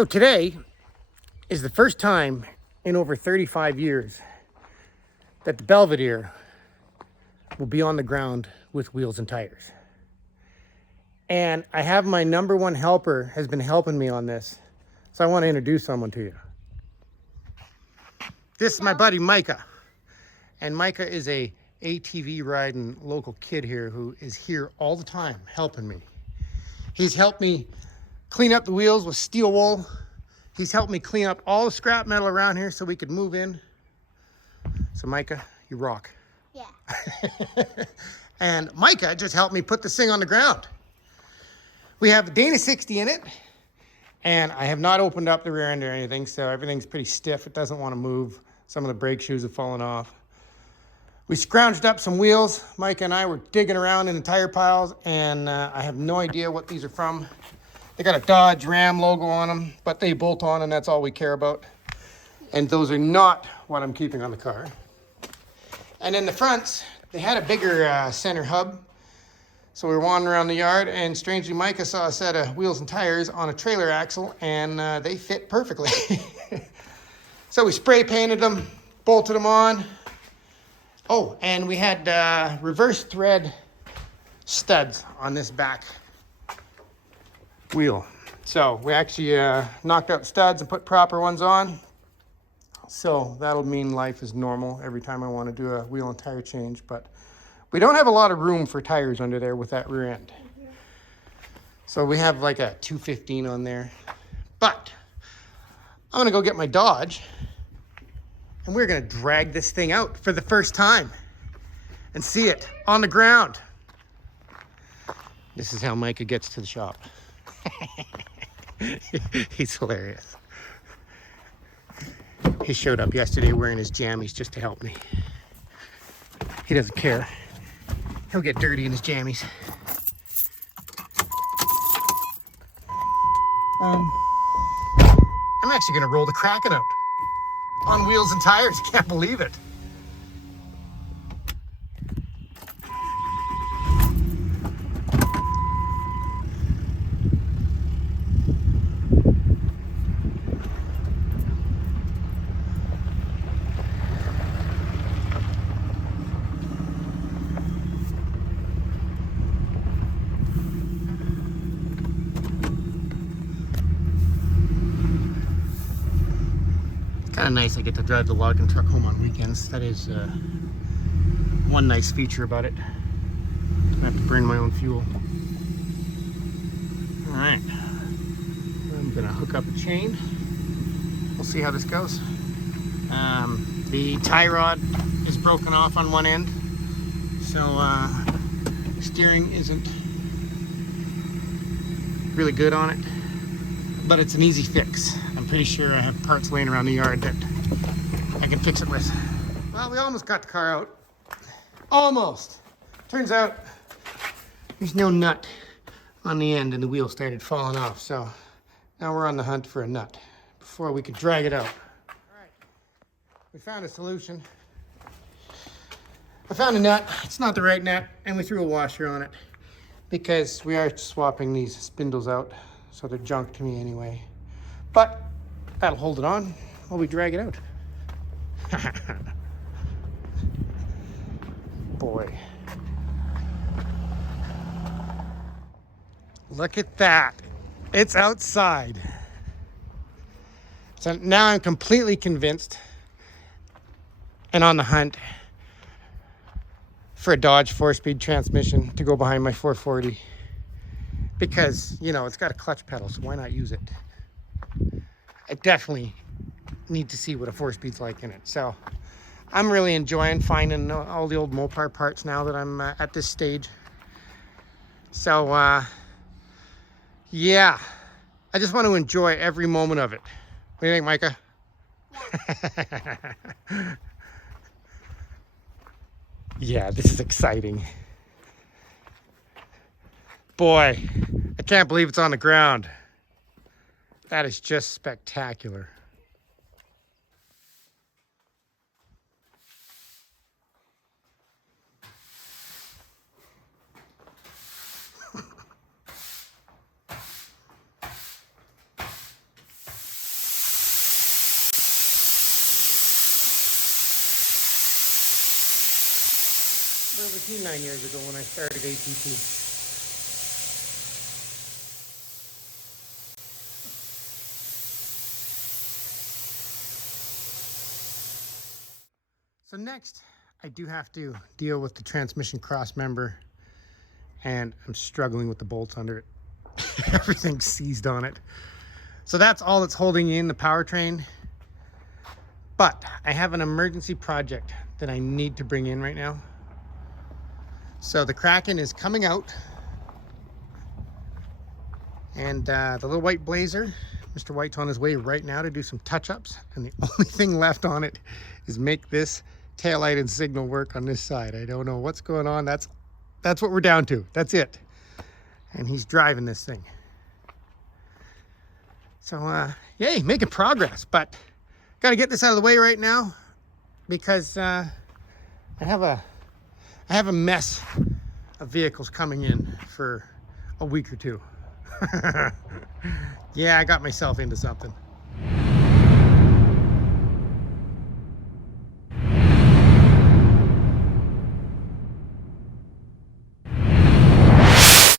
So today is the first time in over 35 years that the Belvedere will be on the ground with wheels and tires. And I have my number one helper has been helping me on this. So I want to introduce someone to you. This is my buddy Micah. And Micah is a ATV riding local kid here who is here all the time helping me. He's helped me clean up the wheels with steel wool. He's helped me clean up all the scrap metal around here so we could move in. So Micah, you rock. Yeah. And Micah just helped me put this thing on the ground. We have the Dana 60 in it, and I have not opened up the rear end or anything, so everything's pretty stiff. It doesn't want to move. Some of the brake shoes have fallen off. We scrounged up some wheels. Micah and I were digging around in the tire piles, and I have no idea what these are from. They got a Dodge Ram logo on them, but they bolt on, and that's all we care about. And those are not what I'm keeping on the car. And in the fronts, they had a bigger center hub. So we were wandering around the yard, and strangely, Micah saw a set of wheels and tires on a trailer axle, and they fit perfectly. So we spray painted them, bolted them on. Oh, and we had reverse thread studs on this back wheel. So we actually knocked out studs and put proper ones on. So that'll mean life is normal every time I want to do a wheel and tire change, but we don't have a lot of room for tires under there with that rear end. So we have like a 215 on there. But I'm gonna go get my Dodge and we're gonna drag this thing out for the first time and see it on the ground. This is how Micah gets to the shop. He's hilarious. He showed up yesterday wearing his jammies just to help me. He doesn't care. He'll get dirty in his jammies. I'm actually gonna roll the Kraken out on wheels and tires. Can't believe it. Kind of nice I get to drive the logging truck home on weekends. That is one nice feature about it. I have to burn my own fuel. Alright, I'm gonna hook up a chain. We'll see how this goes. The tie rod is broken off on one end, so steering isn't really good on it, but it's an easy fix. I'm pretty sure I have parts laying around the yard that I can fix it with. Well, we almost got the car out. Almost. Turns out there's no nut on the end and the wheel started falling off. So now we're on the hunt for a nut before we can drag it out. All right, we found a solution. I found a nut. It's not the right nut, and we threw a washer on it because we are swapping these spindles out. So they're junk to me anyway. But that'll hold it on while we drag it out. Boy. Look at that. It's outside. So now I'm completely convinced and on the hunt for a Dodge 4-speed transmission to go behind my 440. Because, you know, it's got a clutch pedal, so why not use it? I definitely need to see what a 4-speed's like in it. So I'm really enjoying finding all the old Mopar parts now that I'm at this stage. So, yeah, I just want to enjoy every moment of it. What do you think, Micah? Yeah. Yeah, this is exciting. Boy, I can't believe it's on the ground. That is just spectacular. for over 9 years ago when I started ATT. So next, I do have to deal with the transmission cross member, and I'm struggling with the bolts under it. Everything's seized on it. So that's all that's holding in the powertrain. But I have an emergency project that I need to bring in right now. So the Kraken is coming out, and the little white Blazer, Mr. White's on his way right now to do some touch-ups, and the only thing left on it is make this taillight and signal work on this side. I don't know what's going on. That's what we're down to. That's it. And he's driving this thing. So yay, making progress, but got to get this out of the way right now because I have a mess of vehicles coming in for a week or two. Yeah, I got myself into something.